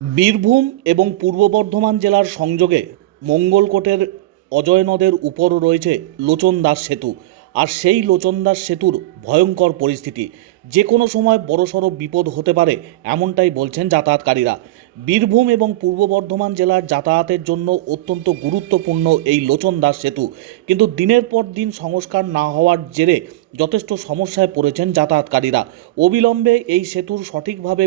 বীরভূম এবং পূর্ব বর্ধমান জেলার সংযোগে মঙ্গলকোটের অজয় নদের উপর রয়েছে লোচনদাস সেতু। আর সেই লোচনদাস সেতুর ভয়ঙ্কর পরিস্থিতি। যে কোনো সময় বড়সড় বিপদ হতে পারে, এমনটাই বলছেন যাতায়াতকারীরা। বীরভূম এবং পূর্ব বর্ধমান জেলার যাতায়াতের জন্য অত্যন্ত গুরুত্বপূর্ণ এই লোচনদাস সেতু। কিন্তু দিনের পর দিন সংস্কার না হওয়ার জেরে যথেষ্ট সমস্যায় পড়েছেন যাতায়াতকারীরা। অবিলম্বে এই সেতুর সঠিকভাবে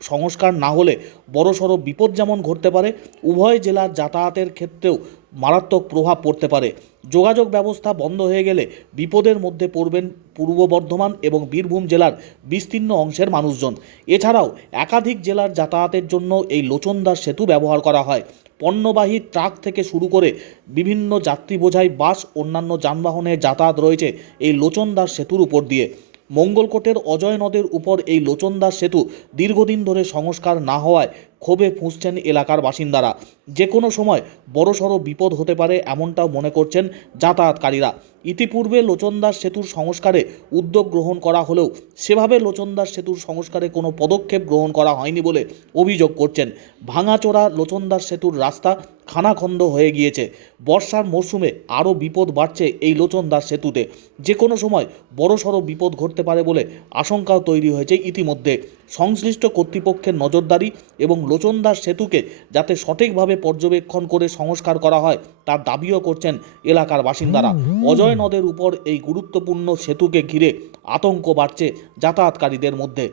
সংস্কার না হলে বড়সড় বিপদ যেমন ঘটতে পারে, উভয় জেলার যাতায়াতের ক্ষেত্রেও মারাত্মক প্রভাব পড়তে পারে। যোগাযোগ ব্যবস্থা বন্ধ হয়ে গেলে বিপদের মধ্যে পড়বেন পূর্ব বর্ধমান এবং বীরভূম জেলার বিস্তীর্ণ অংশের মানুষজন। এছাড়াও একাধিক জেলার যাতায়াতের জন্য এই লোচনদাস সেতু ব্যবহার করা হয়। পণ্যবাহী ট্রাক থেকে শুরু করে বিভিন্ন যাত্রী বোঝাই বাস, অন্যান্য যানবাহনের যাতায়াত রয়েছে এই লোচনদার সেতুর উপর দিয়ে। মঙ্গলকোটের অজয় নদের উপর এই লোচনদাস সেতু দীর্ঘদিন ধরে সংস্কার না হওয়ায় ক্ষোভে ফুঁসছেন এলাকার বাসিন্দারা। যে কোনো সময় বড়সড় বিপদ হতে পারে এমনটাও মনে করছেন যাতায়াতকারীরা। ইতিপূর্বে লোচনদাস সেতুর সংস্কারে উদ্যোগ গ্রহণ করা হলেও সেভাবে লোচনদাস সেতুর সংস্কারে কোনো পদক্ষেপ গ্রহণ করা হয়নি বলে অভিযোগ করছেন। ভাঙাচোরা লোচনদাস সেতুর রাস্তা খানাখন্দ হয়ে গিয়েছে। বর্ষার মরশুমে আরও বিপদ বাড়ছে এই লোচনদার সেতুতে। যে কোনো সময় বড়সড় বিপদ ঘটতে পারে বলে আশঙ্কাও তৈরি হয়েছে ইতিমধ্যে। সংশ্লিষ্ট কর্তৃপক্ষের নজরদারি এবং লোচনদার সেতুকে যাতে সঠিকভাবে পর্যবেক্ষণ করে সংস্কার করা হয়, তার দাবিও করছেন এলাকার বাসিন্দারা। অজয় নদের উপর এই গুরুত্বপূর্ণ সেতুকে ঘিরে আতঙ্ক বাড়ছে যাতায়াতকারীদের মধ্যে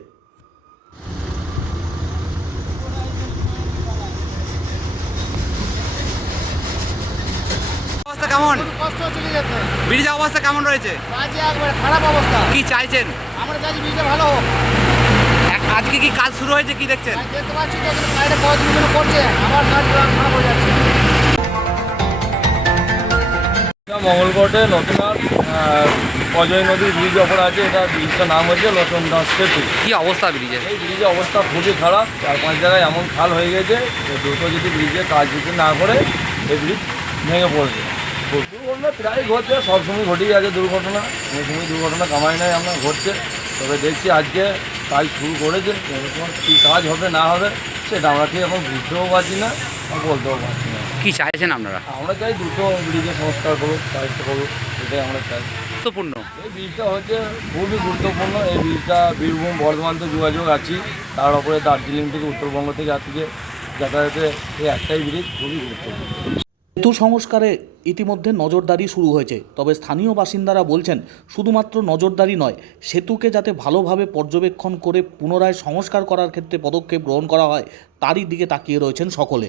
অবস্থা কেমন? কষ্ট চলে যেতে ব্রিজের অবস্থা কেমন রয়েছে? খারাপ অবস্থা। কি চাইছেন? আমরা চাইছি বীজটা ভালো হোক। আজকে কি কাজ শুরু হয়েছে কি দেখছেন? দেখতে পাচ্ছি করছে আবার কাজ খারাপ হয়ে যাচ্ছে। মঙ্গলকোটে নতুনহাট অজয় নদীর ব্রিজ ওপর আছে এটা ব্রিজটার নাম হচ্ছে লটন দাস সেতু। কি অবস্থা ব্রিজের? এই ব্রিজের অবস্থা খুবই খারাপ চার পাঁচ জায়গায় এমন খাল হয়ে গেছে যে দ্রুত যদি ব্রিজে কাজ যদি না করে এই ব্রিজ ভেঙে পড়বে। দুর্ঘটনা প্রায় ঘটছে সবসময় ঘটেই আছে দুর্ঘটনা। কোনো সময় দুর্ঘটনা কামাই নাই আমরা ঘটছে। তবে দেখছি আজকে কাজ শুরু করেছে এরকম কী কাজ হবে না হবে সেটা আমরা ঠিক এখন বুঝতেও পারছি না আর বলতেও পারছি না। কি চাইছেন আপনারা? আমরা চাই দুটো ব্রিজের সংস্কার করুক কাজটা করুক এটাই আমরা চাই। গুরুত্বপূর্ণ। এই ব্রিজটা হচ্ছে খুবই গুরুত্বপূর্ণ। এই ব্রিজটা বীরভূম বর্ধমান তো যোগাযোগ আছি। তার উপরে দার্জিলিং থেকে উত্তরবঙ্গ থেকে থেকে যাতায়াতে এই একটাই ব্রিজ খুবই গুরুত্বপূর্ণ। সেতু সংস্কারে ইতিমধ্যে নজরদারি শুরু হয়েছে, তবে স্থানীয় বাসিন্দারা বলছেন, শুধুমাত্র নজরদারি নয়, সেতুকে যাতে ভালোভাবে পর্যবেক্ষণ করে পুনরায় সংস্কার করার ক্ষেত্রে পদক্ষেপ গ্রহণ করা হয়, তারই দিকে তাকিয়ে রয়েছেন সকলে।